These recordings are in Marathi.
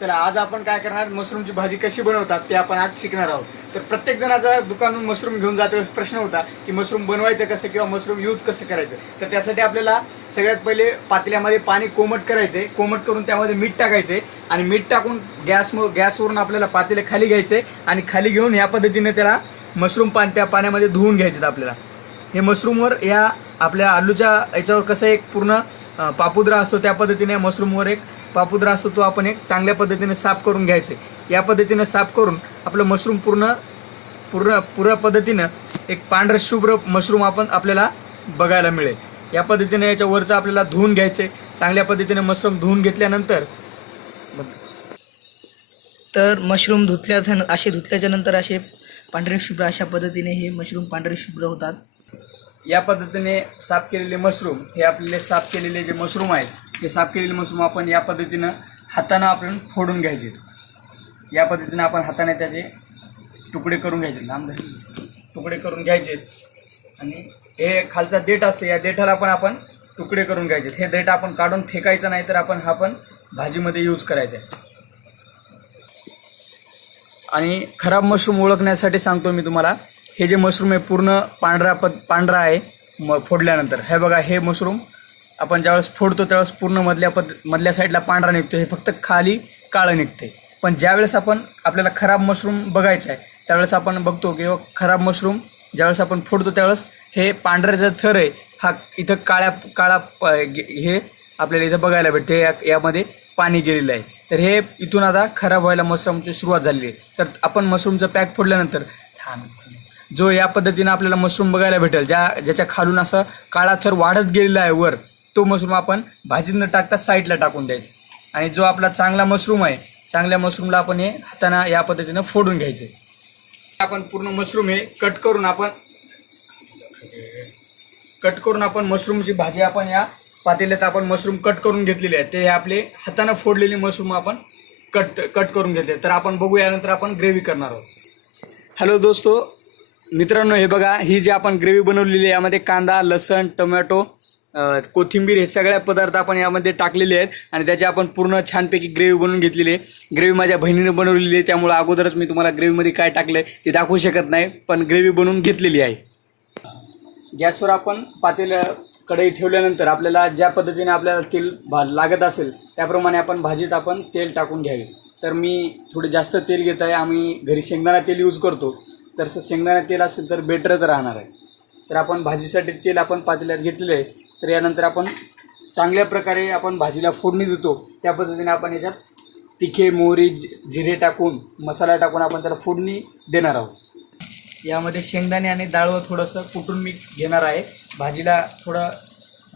चला आज आपण काय करणार, मशरूमची भाजी कशी बनवतात ते आपण आज शिकणार आहोत. तर प्रत्येक जणाचा दुकानून मशरूम घेऊन जाते वेळेस प्रश्न होता की मशरूम बनवायचं कसं किंवा मशरूम यूज कसं करायचं. तर त्यासाठी आपल्याला सगळ्यात पहिले पातेल्यामध्ये पाणी कोमट करायचे, कोमट करून त्यामध्ये मीठ टाकायचे आणि मीठ टाकून गॅसवरून आपल्याला पातेले खाली घ्यायचे आणि खाली घेऊन या पद्धतीने त्याला मशरूम त्या पाण्यामध्ये धुवून घ्यायचे. आपल्याला हे मशरूमवर या आपल्या आलूच्या याच्यावर कसं एक पूर्ण पापुद्रा असतो त्या पद्धतीने मशरूमवर एक पापुद्रा असतो, तो आपण एक चांगल्या पद्धतीने साफ करून घ्यायचे. या पद्धतीने साफ करून आपलं मशरूम पुऱ्या पद्धतीनं एक पांढरं शुभ्र मशरूम आपल्याला बघायला मिळेल. या पद्धतीने याच्या वरचं आपल्याला धुवून घ्यायचे. चांगल्या पद्धतीने मशरूम धुवून घेतल्यानंतर तर मशरूम धुतल्याच्या नंतर असे पांढरे शुभ्र अशा पद्धतीने हे मशरूम पांढरे शुभ्र होतात. या पद्धतीने साफ केलेले मशरूम, हे आपले साफ केलेले जे मशरूम आहेत, हे साफ केलेले मशरूम आपण या पद्धतीनं हातानं आपण फोडून घ्यायचे. या पद्धतीने आपण हाताने त्याचे तुकडे करून घ्यायचे, लांब तुकडे करून घ्यायचे. आणि हे खालचा देठ असते, या देठाला पण आपण तुकडे करून घ्यायचे. हे देठ आपण काढून फेकायचं नाही, तर हा पण भाजीमध्ये यूज करायचा आहे. आणि खराब मशरूम ओळखण्यासाठी सांगतो मी तुम्हाला, हे जे मशरूम आहे पूर्ण पांढरा आहे फोडल्यानंतर. हे बघा, हे मशरूम आपण ज्यावेळेस फोडतो त्यावेळेस पूर्ण मधल्या साईडला पांढरा निघतो, हे फक्त खाली काळं निघते. पण ज्यावेळेस आपल्याला खराब मशरूम बघायचा आहे त्यावेळेस आपण बघतो की खराब मशरूम ज्यावेळेस आपण फोडतो त्यावेळेस हे पांढऱ्याचा थर आहे हा इथं काळा हे आपल्याला इथं बघायला भेटते. यामध्ये पाणी गेलेलं आहे. तर हे इथून आता खराब व्हायला मशरूमची सुरुवात झालेली आहे. तर आपण मशरूमचं पॅक फोडल्यानंतर जो या पद्धतीनं आपल्याला मशरूम बघायला भेटेल, ज्याच्या खालून असं काळा थर वाढत गेलेला आहे वर, तो मशरूम आपण भाजीत न टाकता साईडला टाकून द्यायचा. आणि जो आपला चांगला मशरूम आहे, चांगल्या मशरूमला आपण हे हाताने या पद्धतीनं फोडून घ्यायचे. आपण पूर्ण मशरूम हे कट करून आपण मशरूमची भाजी आपण या पातेल्यात आपण मशरूम कट करून घेतलेले आहेत. ते आपले हाताने फोडलेले मशरूम आपण कट करून घेतले. तर आपण बघू, यानंतर आपण ग्रेव्ही करणार आहोत. हॅलो दोस्तो, मित्रांनो, हे बघा, ही जी आपण ग्रेव्ही बनवलेली आहे यामध्ये कांदा, लसण, टोमॅटो, कोथिंबीर हे सगळे पदार्थ आपण यामध्ये टाकलेले आहेत आणि त्याची आपण पूर्ण छानपैकी ग्रेव्ही बनवून घेतलेली आहे. ग्रेव्ही माझ्या बहिणीने बनवलेली आहे, त्यामुळे अगोदरच मी तुम्हाला ग्रेव्हीमध्ये काय टाकलं आहे ते दाखवू शकत नाही, पण ग्रेव्ही बनवून घेतलेली आहे. गॅसवर आपण कढई ठेवल्यानंतर आपल्याला ज्या पद्धतीने आपल्याला तेल लागत असेल त्याप्रमाणे आपण भाजीत तेल टाकून घ्यावे. तर मी थोडे जास्त तेल घेत आहे. आम्ही घरी शेंगदाणा तेल यूज करतो, तर शेंगदाणा तेल असेल तर बेटरच राहणार आहे. तर आपण भाजीसाठी तेल आपण पातेल्यात घेतलेलं आहे. तर यानंतर आपण चांगल्या प्रकारे आपण भाजीला फोडणी देतो त्या पद्धतीने आपण याच्यात तिखे, मोहरी, जिरे टाकून, मसाला टाकून आपण त्याला फोडणी देणार आहोत. यामध्ये शेंगदाणे आणि डाळवं थोडंसं कुटून मी घेणार आहे. भाजीला थोडं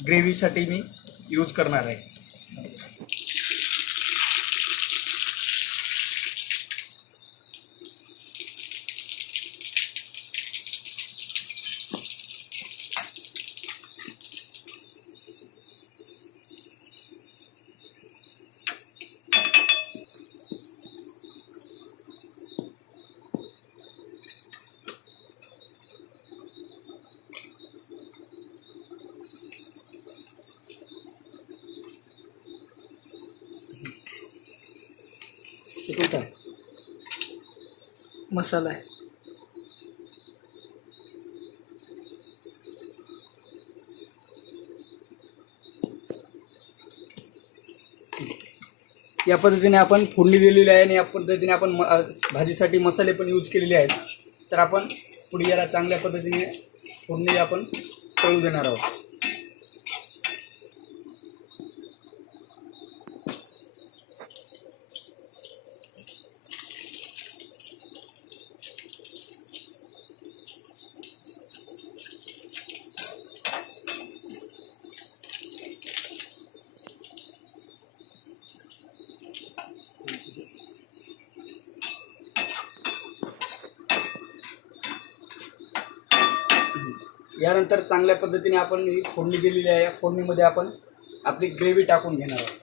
ग्रेव्हीसाठी मी यूज करणार आहे. मसाला आहे. या पद्धतीने आपण फोडणी दिलेली आहे आणि या पद्धतीने आपण भाजीसाठी मसाले पण यूज केलेले आहेत. तर आपण पुढे याला चांगल्या पद्धतीने फोडणी आपण तळू देणार आहोत. यानंतर चांगल्या पद्धतीने आपण ही फोडणी दिलेली आहे. या फोडणीमध्ये आपण आपली ग्रेव्ही टाकून घेणार आहोत.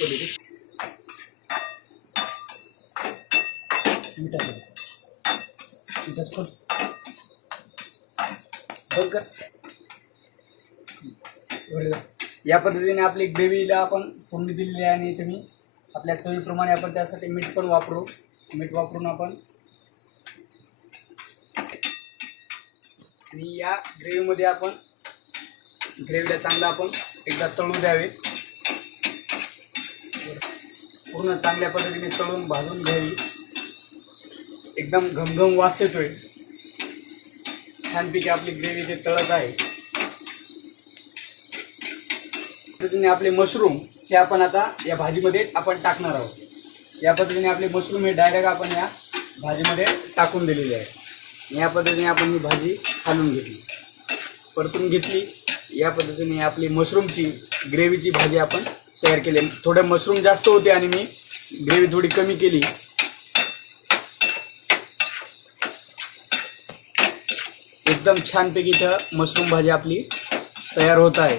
पद्धतीत या पद्धतीने आपली ग्रेव्हीला आपण फोडणी दिलेली आहे आणि तुम्ही आपल्या चवीप्रमाणे आपण त्यासाठी मीठ पण वापरू. मीठ वापरून आपण आणि या ग्रेव्हीमध्ये आपण ग्रेव्हीला चांगलं आपण एकदा तळू द्यावे. पूर्ण चांगल्या पद्धतीने तळून भाजून घ्यावी. एकदम घमघम वास येतोय. छानपैकी आपली ग्रेव्ही ते तळत आहे. पद्धतीने आपले मशरूम हे आपण आता या भाजीमध्ये आपण टाकणार आहोत. या पद्धतीने आपले मशरूम हे डायरेक्ट आपण या भाजीमध्ये टाकून दिलेले आहे. या पद्धतीने आपण ही भाजी घालून घेतली, परतून घेतली. या पद्धतीने आपली मशरूमची ग्रेव्हीची भाजी आपण तयार केली. थोडे मशरूम जास्त होते आणि मी ग्रेव्ही थोडी कमी केली. एकदम छानपैकी इथं मशरूम भाजी आपली तयार होत आहे.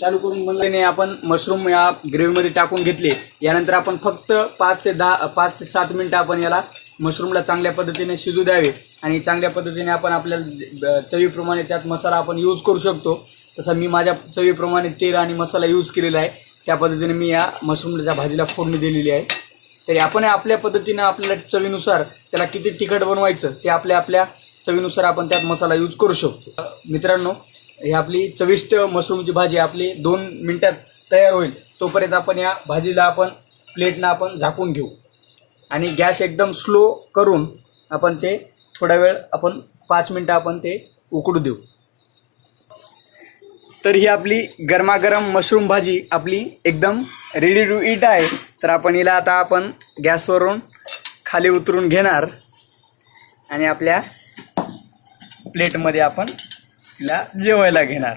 चालू करून म्हणल्याने आपण मशरूम या ग्रेव्हीमध्ये टाकून घेतले. यानंतर आपण फक्त 5 ते 7 मिनिटं आपण याला मशरूमला चांगल्या पद्धतीने शिजू द्यावे आणि चांगल्या पद्धतीने आपण आपल्या चवीप्रमाणे त्यात मसाला आपण यूज करू शकतो. तसं मी माझ्या चवीप्रमाणे तेल आणि मसाला यूज केलेला आहे. त्या पद्धतीने मी या मशरूमच्या भाजीला फोडणी दिलेली आहे. तरी आपण आपल्या पद्धतीनं आपल्याला चवीनुसार त्याला किती तिखट बनवायचं ते आपल्या चवीनुसार आपण त्यात मसाला यूज करू शकतो. मित्रांनो, ही आपली चविष्ट मशरूमची भाजी आपली 2 मिनिटात तयार होईल. तोपर्यंत आपण या भाजीला आपण प्लेटनं आपण झाकून घेऊ आणि गॅस एकदम स्लो करून आपण ते थोडा वेळ आपण 5 मिनिटं आपण ते उकडू देऊ. तर ही आपली गरमागरम मशरूम भाजी आपली एकदम रेडी टू ईट आहे. तर आपण हिला आता आपण गॅसवरून खाली उतरून घेणार आणि आपल्या प्लेटमध्ये आपण तिला जेवायला घेणार.